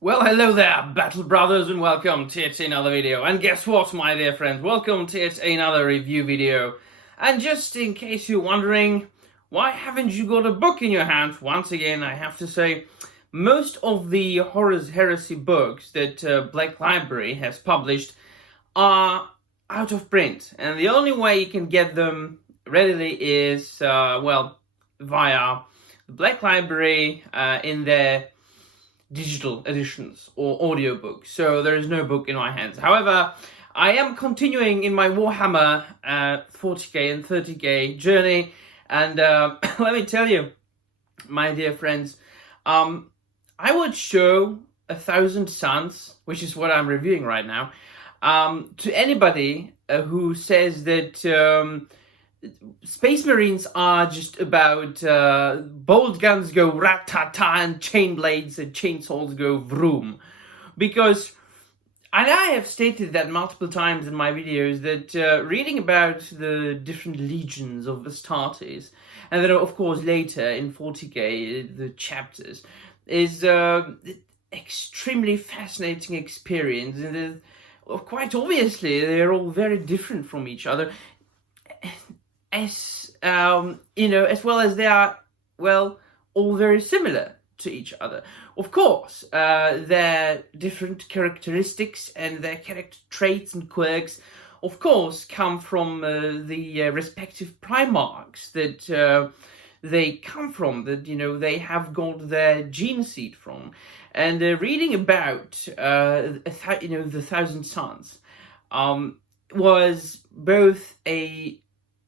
Well, hello there, Battle Brothers, and welcome to yet another video. And guess what, my dear friends? Welcome to yet another review video. And just in case you're wondering, why haven't you got a book in your hand? Once again, I have to say, most of the Horus Heresy books that Black Library has published are out of print. And the only way you can get them readily is, well, via the Black Library in their digital editions or audiobooks, so there is no book in my hands. However, I am continuing in my Warhammer 40k and 30k journey, and let me tell you, my dear friends, I would show 1,000 Suns, which is what I'm reviewing right now, to anybody who says that Space Marines are just about bolt guns go rat-ta-ta and chain blades and chainsaws go vroom. Because, and I have stated that multiple times in my videos, that reading about the different legions of Astartes, and then of course later in 40k, the chapters, is extremely fascinating experience. And quite obviously, they're all very different from each other. As as well as they are, well, all very similar to each other. Of course, their different characteristics and their character traits and quirks, of course, come from the respective primarchs that they come from, that, they have got their gene seed from. And reading about, the Thousand Suns was both a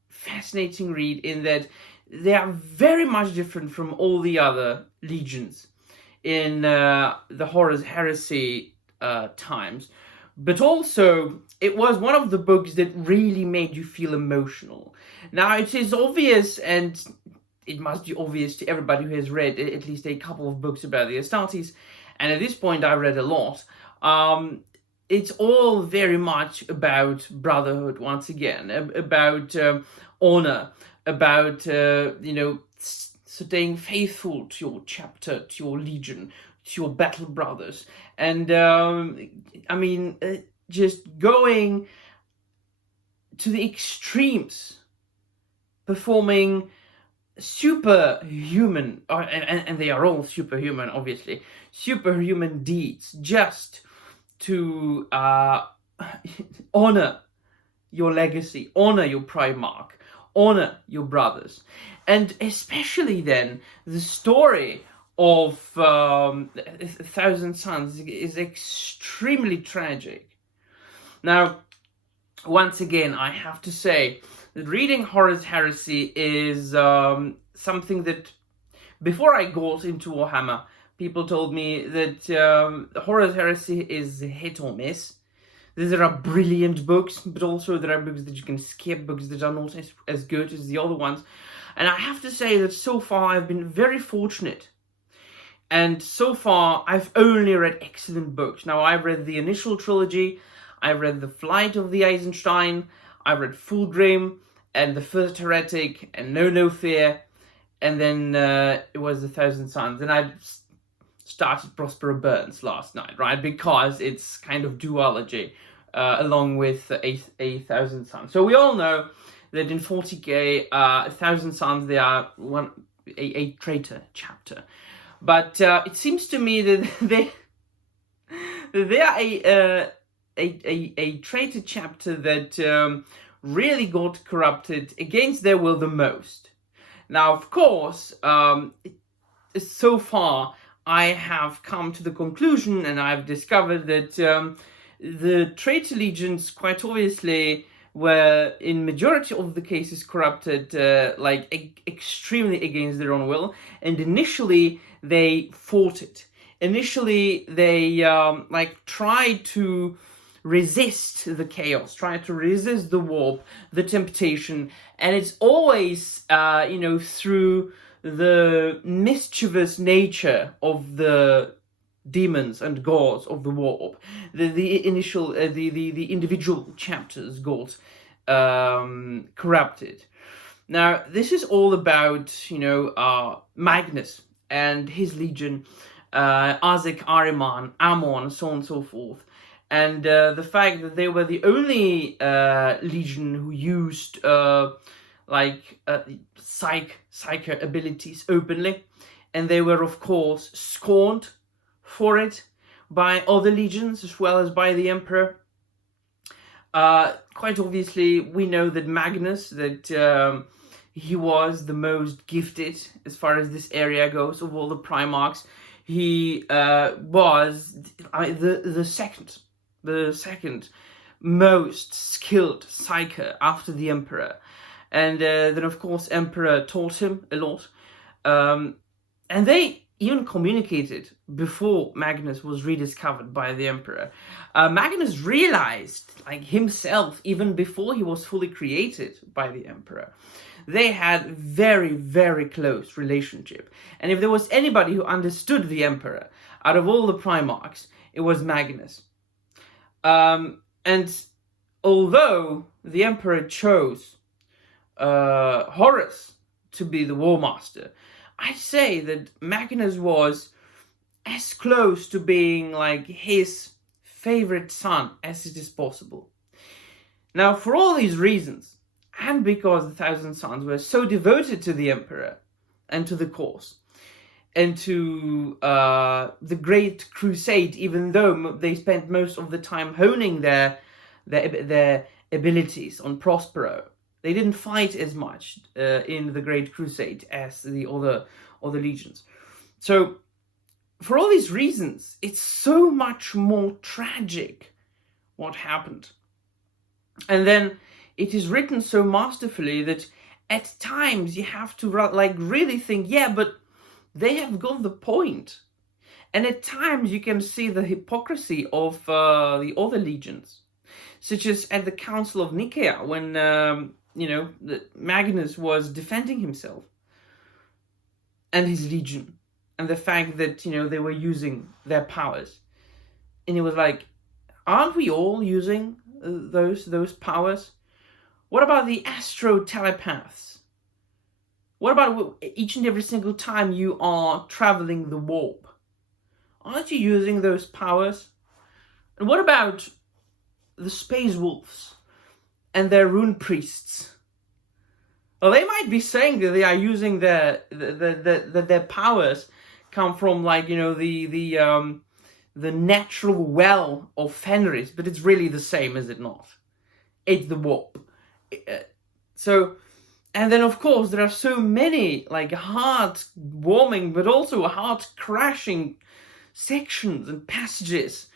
fascinating read in that they are very much different from all the other legions in the Horus Heresy times, but also it was one of the books that really made you feel emotional. Now, it is obvious, and it must be obvious to everybody who has read at least a couple of books about the Astartes, and at this point I've read a lot. It's all very much about brotherhood once again, about honor, about staying faithful to your chapter, to your legion, to your battle brothers, and just going to the extremes, performing superhuman, and they are all superhuman, obviously, superhuman deeds just to honor your legacy, honor your Primarch, honor your brothers. And especially then, the story of 1,000 Suns is extremely tragic. Now, once again, I have to say that reading Horus Heresy is something that, before I got into Warhammer, people told me that Horus Heresy is hit or miss. There are brilliant books, but also there are books that you can skip, books that are not as good as the other ones. And I have to say that so far I've been very fortunate. And so far I've only read excellent books. Now, I've read the initial trilogy, I've read The Flight of the Eisenstein, I've read Fulgrim, and The First Heretic, and No Fear, and then it was The Thousand Suns. And I started Prospero Burns last night, right? Because it's kind of duology, along with a Thousand Suns. So we all know that in 40k, 1,000 Suns, they are a traitor chapter. But it seems to me that they are a traitor chapter that really got corrupted against their will the most. Now, of course, so far I have come to the conclusion, and I've discovered that the traitor legions quite obviously were in majority of the cases corrupted extremely against their own will, and initially they fought it. Initially they tried to resist the chaos, tried to resist the warp, the temptation, and it's always through the mischievous nature of the demons and gods of the warp. The individual chapters got corrupted. Now, this is all about Magnus and his legion Azek, Ahriman, Ammon, and so on and so forth. And the fact that they were the only legion who used psyker abilities openly, and they were of course scorned for it by other legions as well as by the Emperor. Quite obviously, we know that Magnus, that he was the most gifted as far as this area goes of all the Primarchs. He was the second most skilled psyker after the Emperor. And then, of course, Emperor taught him a lot. And they even communicated before Magnus was rediscovered by the Emperor. Magnus realized, like himself, even before he was fully created by the Emperor, they had very, very close relationship. And if there was anybody who understood the Emperor out of all the Primarchs, it was Magnus. And although the Emperor chose Horus to be the War Master, I'd say that Magnus was as close to being like his favorite son as it is possible. Now, for all these reasons, and because the Thousand Sons were so devoted to the Emperor and to the cause, and to the Great Crusade, even though they spent most of the time honing their abilities on Prospero, they didn't fight as much in the Great Crusade as the other legions. So, for all these reasons, it's so much more tragic what happened. And then it is written so masterfully that at times you have to really think, yeah, but they have got the point. And at times you can see the hypocrisy of the other legions, such as at the Council of Nicaea, when Magnus was defending himself and his legion, and the fact that they were using their powers, and he was like, aren't we all using those powers? What about the astro telepaths? What about each and every single time you are traveling the warp? Aren't you using those powers? And what about the space wolves and their rune priests? Well, they might be saying that they are using their powers come from the natural well of Fenris, but it's really the same, is it not? It's the warp. And then of course there are so many heart-warming but also heart-crashing sections and passages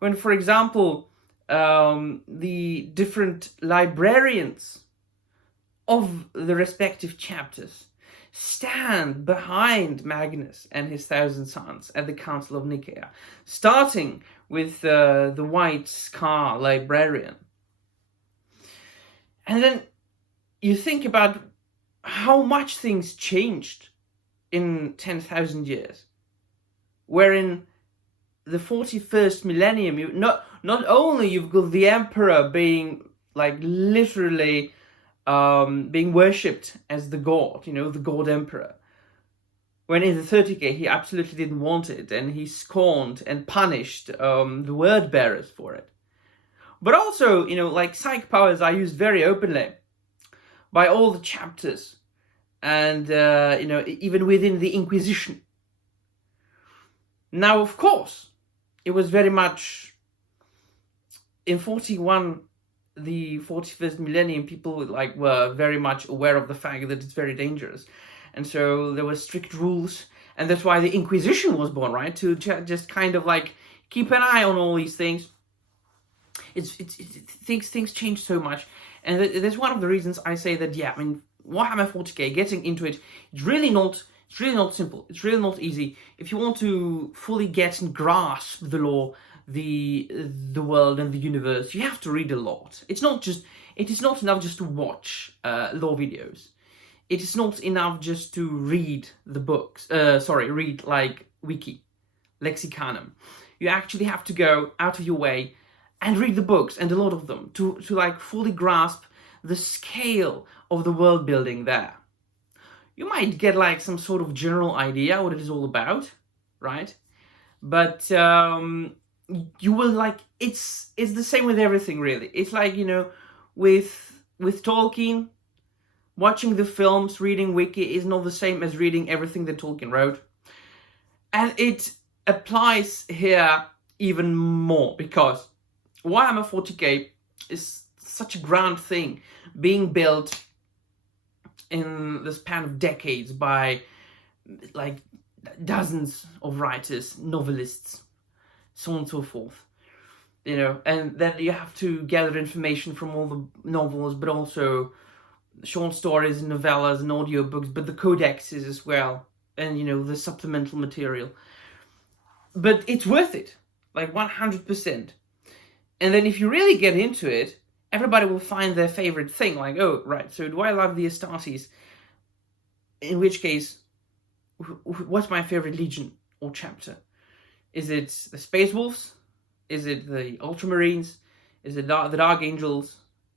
when, for example, the different librarians of the respective chapters stand behind Magnus and his Thousand Sons at the Council of Nicaea, starting with the White Scar librarian. And then you think about how much things changed in 10,000 years, wherein the 41st millennium, not only you've got the Emperor being literally being worshipped as the god, the god Emperor, when in the 30K he absolutely didn't want it, and he scorned and punished the word bearers for it. But also, psych powers are used very openly by all the chapters, and even within the Inquisition. Now, of course, it was very much in 41, the 41st millennium, people were very much aware of the fact that it's very dangerous, and so there were strict rules, and that's why the Inquisition was born, right? To just kind of keep an eye on all these things. Things change so much, and that's one of the reasons I say that Warhammer 40K, getting into it, it's really not simple. It's really not easy. If you want to fully get and grasp the lore, the world and the universe, you have to read a lot. It is not enough just to watch lore videos. It is not enough just to read the books. Read wiki, lexicanum. You actually have to go out of your way and read the books, and a lot of them, to fully grasp the scale of the world building there. You might get some sort of general idea what it is all about, right? but you will like it's the same with everything, really. It's like, you know, with Tolkien, watching the films, reading wiki is not the same as reading everything that Tolkien wrote. And it applies here even more, because Warhammer 40k is such a grand thing, being built in the span of decades by like dozens of writers, novelists, so on and so forth. You know, and then you have to gather information from all the novels, but also short stories and novellas and audiobooks, but the codexes as well, and, you know, the supplemental material. But it's worth it, like 100%. And then if you really get into it, everybody will find their favorite thing. Like, oh, right, so do I love the Astartes? In which case, what's my favorite legion or chapter? Is it the Space Wolves? Is it the Ultramarines? Is it the Dark Angels?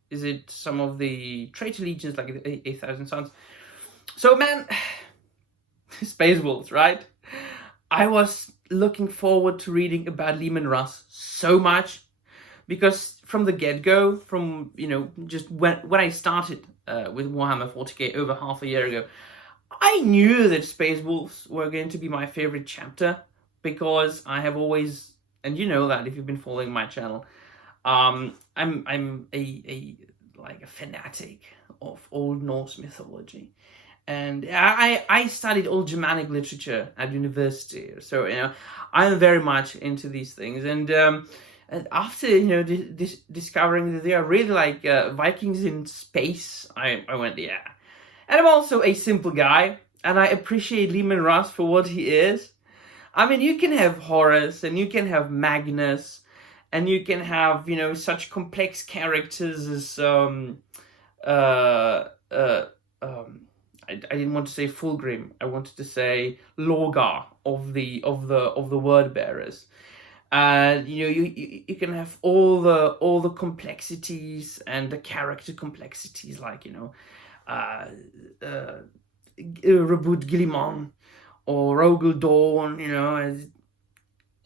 Is it some of the traitor legions like the 8,000 Suns? So, man, Space Wolves, right? I was looking forward to reading about Leman Russ so much, because from the get-go, from, you know, just when I started with Warhammer 40k over half a year ago, I knew that Space Wolves were going to be my favorite chapter, because I have always, and you know that if you've been following my channel, I'm a fanatic of Old Norse mythology, and I studied Old Germanic literature at university, so, you know, I'm very much into these things. And after, you know, discovering that they are really like Vikings in space, I went, yeah. And I'm also a simple guy, and I appreciate Leman Russ for what he is. I mean, you can have Horus, and you can have Magnus, and you can have, you know, such complex characters as I didn't want to say Fulgrim. I wanted to say Lorgar of the Word Bearers. You know, you can have all the complexities and the character complexities, like, you know, Rabud Gilliman or Rogel Dawn, you know,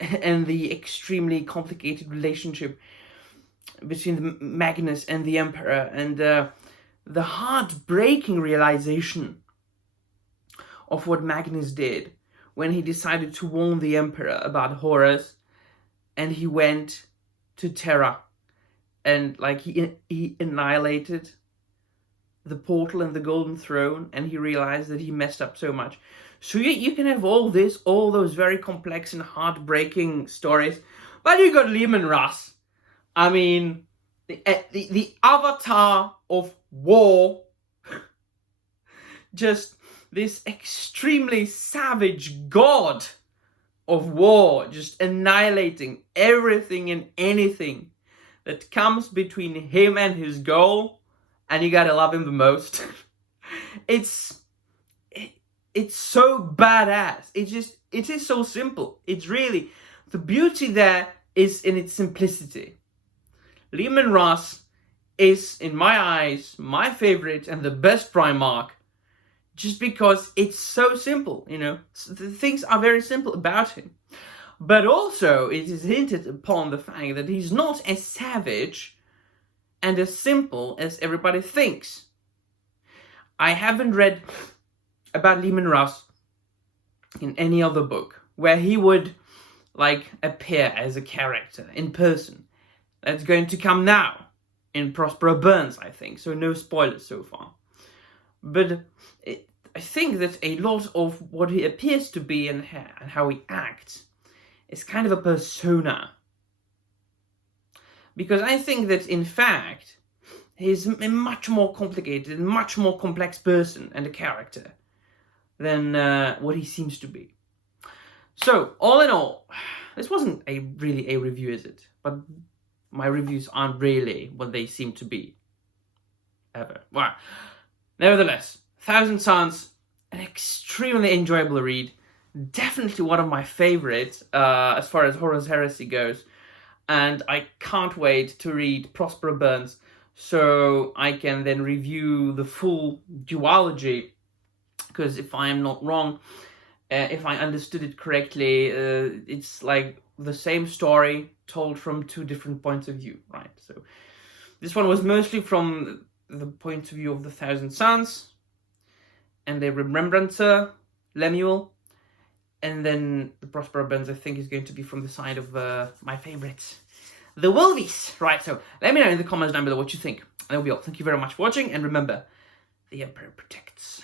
and the extremely complicated relationship between Magnus and the Emperor, and the heartbreaking realization of what Magnus did when he decided to warn the Emperor about Horus, and he went to Terra, and like he annihilated the portal and the Golden Throne, and he realized that he messed up so much. So you can have all those very complex and heartbreaking stories, but you got Leman Russ. I mean, the avatar of war, just this extremely savage god of war, just annihilating everything and anything that comes between him and his goal, and you gotta love him the most. It's so badass. It is so simple. It's really, the beauty there is in its simplicity. Leman Russ is, in my eyes, my favorite and the best Primarch, just because it's so simple, you know. The things are very simple about him. But also, it is hinted upon the fact that he's not as savage and as simple as everybody thinks. I haven't read about Leman Russ in any other book where he would, like, appear as a character in person. That's going to come now in Prospero Burns, I think, so no spoilers so far. But I think that a lot of what he appears to be and how he acts is kind of a persona. Because I think that, in fact, he's a much more complicated and much more complex person and a character than what he seems to be. So, all in all, this wasn't really a review, is it? But my reviews aren't really what they seem to be. Ever. Well, nevertheless, 1,000 Suns, an extremely enjoyable read. Definitely one of my favorites as far as Horus Heresy goes. And I can't wait to read Prospero Burns, so I can then review the full duology. Because if I am not wrong, if I understood it correctly, it's like the same story told from two different points of view, right? So this one was mostly from the point of view of the Thousand Sons and the Remembrancer, Lemuel, and then the Prospero Burns, I think, is going to be from the side of my favorites, the Wolvies. Right, so let me know in the comments down below what you think. That'll be all. Thank you very much for watching, and remember, the Emperor protects.